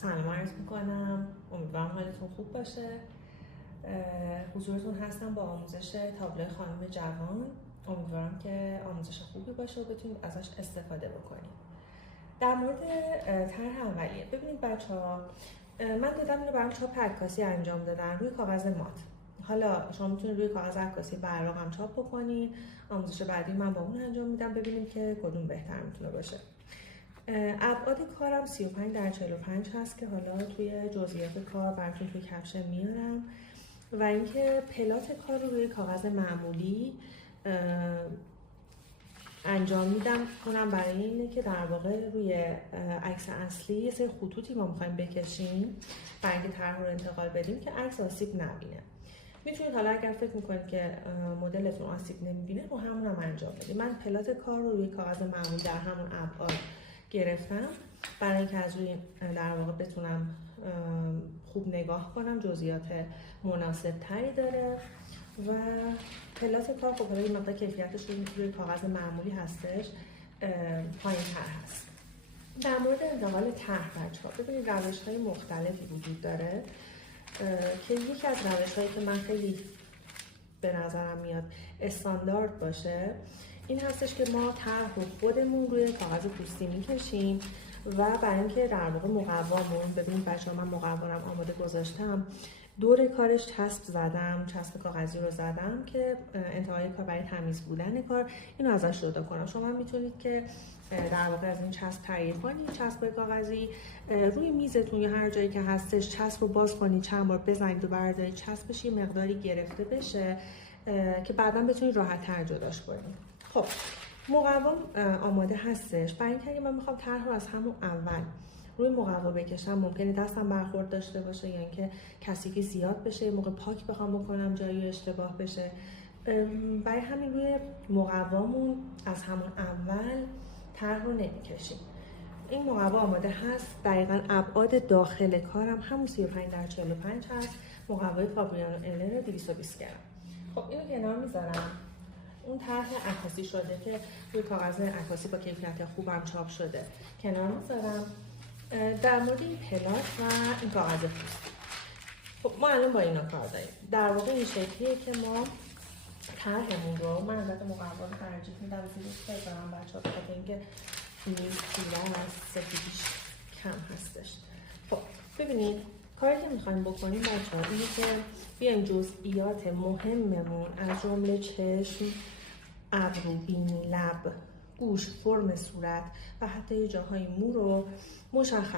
سلام عرض میکنم. امیدوارم حالتون خوب باشه. حضورتون هستم با آموزش تابلو خانم جوان. امیدوارم که آموزش خوبی باشه و بتونید ازش استفاده بکنید. در مورد طرح اولیه، ببینید بچه‌ها، من دیدم اینو برام چاپ عکاسی انجام دادن روی کاغذ مات. حالا شما میتونید روی کاغذ عکاسی براق هم چاپ بکنید. آموزش بعدی من با اون انجام میدم، ببینیم که کدوم بهتر میتونه باشه. ابعاد کارم 35x45 هست که حالا توی جزئیات کار براتون توی کپشن میارم و اینکه پلات کار رو روی کاغذ معمولی انجام میدم کنم برای اینه که در واقع روی عکس اصلی یه سری خطوطی ما میخوایم بکشیم برای اینکه طرح رو انتقال بدیم که عکس آسیب نبینه. میتونید حالا اگر فکر میکنید که مدلتون آسیب نمیبینه رو همون هم انجام بدید. من پلات کار رو روی کاغذ معمولی در همون ابعاد گرفتم برای اینکه از روی در واقع بتونم خوب نگاه کنم، جزئیات مناسب تری داره و پلات کار خب حالا این مقدار کیفیتش روی کاغذ معمولی هستش، پایین تر هست. در مورد انتقال طرح بچه‌ها ببینید روش‌های مختلفی وجود داره که یکی از روش‌هایی که من خیلی به نظرم میاد استاندارد باشه این هستش که ما طرح رو خودمون روی کاغذ پوستی میکشیم و برای اینکه در واقع مقوامون، ببینید بچه‌ها من مقوامم آماده گذاشتم، دور کارش چسب زدم، چسب کاغذی رو زدم که انتهای کار برای تمیز بودن کار اینو ازش جدا کنم. شما میتونید که در واقع از این چسب تغییر کنید، چسب کاغذی روی میزتون یا هر جایی که هستش چسب رو باز کنید، چند بار بزنید و بردارید چسبش یه مقداری گرفته بشه که بعدا بتونید راحت تر جداش کنید. خب مقوام آماده هستش. برای اینکه اگه من میخوام طرح رو از همون اول روی مقوا بکشم ممکنه دستم برخورد داشته باشه یا اینکه کثیفی زیاد بشه، یه موقع پاک بخوام بکنم جایی اشتباه بشه. برای همین روی مقوامون از همون اول طرح رو نمیکشیم. این مقوا آماده هست. دقیقاً ابعاد داخل کارم همون 35x45 هست. مقوای فابریانو الر 220 گرم. خب اینو کنار میذارم. اون طرح عکاسی شده که روی کاغذ عکاسی با کیفیت خوبم چاپ شده کنار میذارم. در مورد این پلات و این کاغذ پوستی، خب ما الان با اینا کار داریم. در واقع این شکلیه که ما طرحمون رو، من البته مقوا رو ترجیح میدم زیرش بذارم بچه‌ها بخاطر اینکه میز دیگه از سفیدیش کم هستش. خب ببینید کاری که میخوایم بکنیم بچه‌ها اینه که بیایم جزئیات مهممون از جمله چشم، ابرو، بینی، لب، گوش، فرم صورت و حتی جاهای مو رو مشخص